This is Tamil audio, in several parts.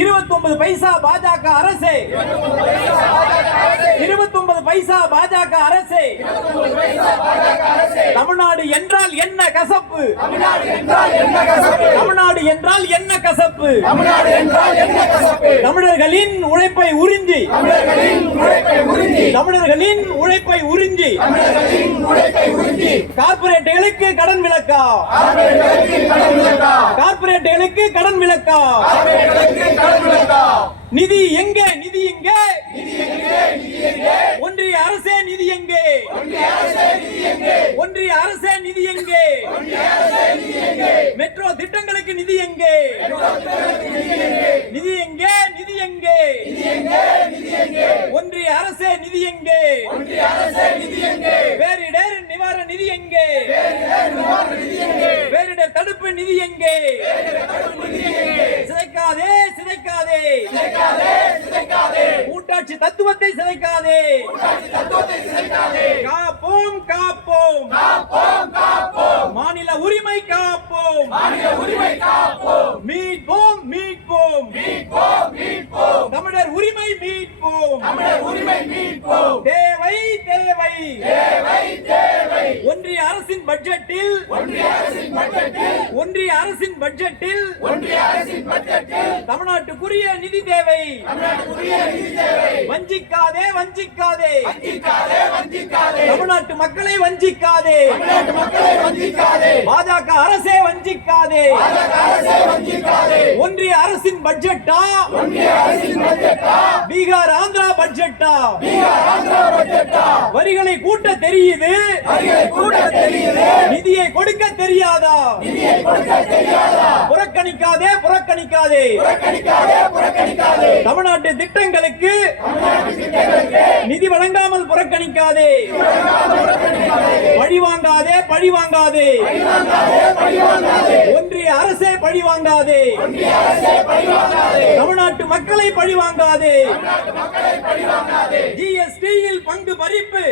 இருபத்தி ஒன்பது பைசா பாஜக அரசு. இருபத்தி ஒன்பது பைசா பாஜக அரசு. தமிழ்நாடு என்றால் என்ன கசப்பு? தமிழ்நாடு என்றால் என்ன கசப்பு? தமிழர்களின் உழைப்பை உறிஞ்சி. தமிழர்களின் உழைப்பை உறிஞ்சி. கார்ப்பரேட்டுகளுக்கு கடன் விளக்கா? கடன் விலக்கா நிதி எங்கே நிதி எங்கே ஒன்றிய அரசே நிதி எங்கே ஒன்றிய அரசே நிதி எங்கே மெட்ரோ திட்டங்களுக்கு நிதி எங்கே நிதி எங்கே நிதி எங்கே ஒன்றிய அரசே நிதி எங்கே பேரிடர் நிவாரண நிதி எங்கே தடுப்பு நிதி எங்கே? சிதைக்காதே சிதைக்காதே. கூட்டாட்சி தத்துவத்தை சிதைக்காதே. காப்போம் காப்போம். மாநில உரிமை காப்போம். மீட்போம் மீட்போம். தமிழர் உரிமை மீட்போம். தேவை தேவை. ஒன்றிய அரசின் பட்ஜெட்டில் ஒன்றிய அரசின் பட்ஜெட்டில் தமிழ்நாட்டுக்குரிய நிதி தேவை. வஞ்சிக்காதே வஞ்சிக்காதே. தமிழ்நாட்டு மக்களை வஞ்சிக்காதே. பாஜக அரசே வஞ்சிக்காதே. ஒன்றிய அரசின் பட்ஜெட்டா? பீகார் ஆந்திரா பட்ஜெட்டா? வரிகளை கூட்ட தெரியுது. நிதியை கொடுக்க தெரியாதா? புறக்கணிக்காதே புறக்கணிக்காதே. தமிழ்நாட்டு திட்டங்களுக்கு நிதி வழங்காமல் புறக்கணிக்காதே. பழி வாங்காதே பழி வாங்காதே. ஒன்றிய அரசே பழி வாங்காதே. மக்களை பழி வாங்காதே ஜிஎஸ்டியில் பங்கு பறிப்பு.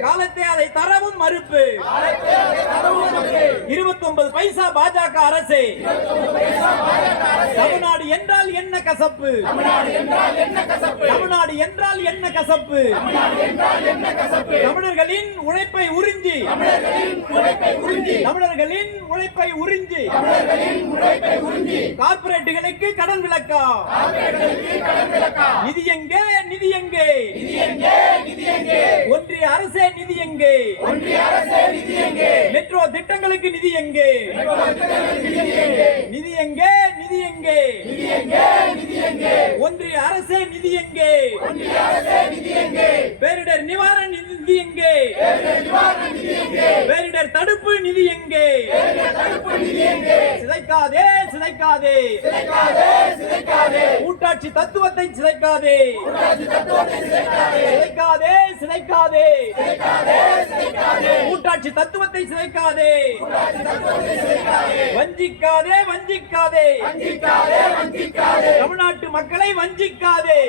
காலத்தை அதை தரவும் மறுப்பு. இருபத்தி ஒன்பது பைசா பாஜக அரசு. தமிழ்நாடு என்றால் என்ன கசப்பு? தமிழ்நாடு என்றால் என்ன கசப்பு? தமிழர்களின் உழைப்பை உறிஞ்சி. தமிழர்களின் உழைப்பை உறிஞ்சி. கார்ப்பரேட்டுகளுக்கு கடன் விளக்கம். நிதி எங்கே? நிதி எங்கே? ஒன்றிய அரசே நிதி எங்கே அரசோ நிதி எங்கே? திட்டங்களுக்கு நிதி எங்கே? நிதி எங்கே? நிதி எங்கே? ஒன்றிய அரசே நிதி எங்கே? பேரிடர் நிவாரண நிதி எங்கே? பேரிடர் தடுப்பு நிதி எங்கே? சிதைக்காதே சிதைக்காதே. கூட்டாட்சி தத்துவத்தை சிதைக்காதே. சிதைக்காதே சிதைக்காதே. கூட்டாட்சி தத்துவத்தை சிதைக்காதே. வஞ்சிக்காதே வஞ்சிக்காதே. தமிழ்நாட்டு மக்களை வஞ்சிக்காதே.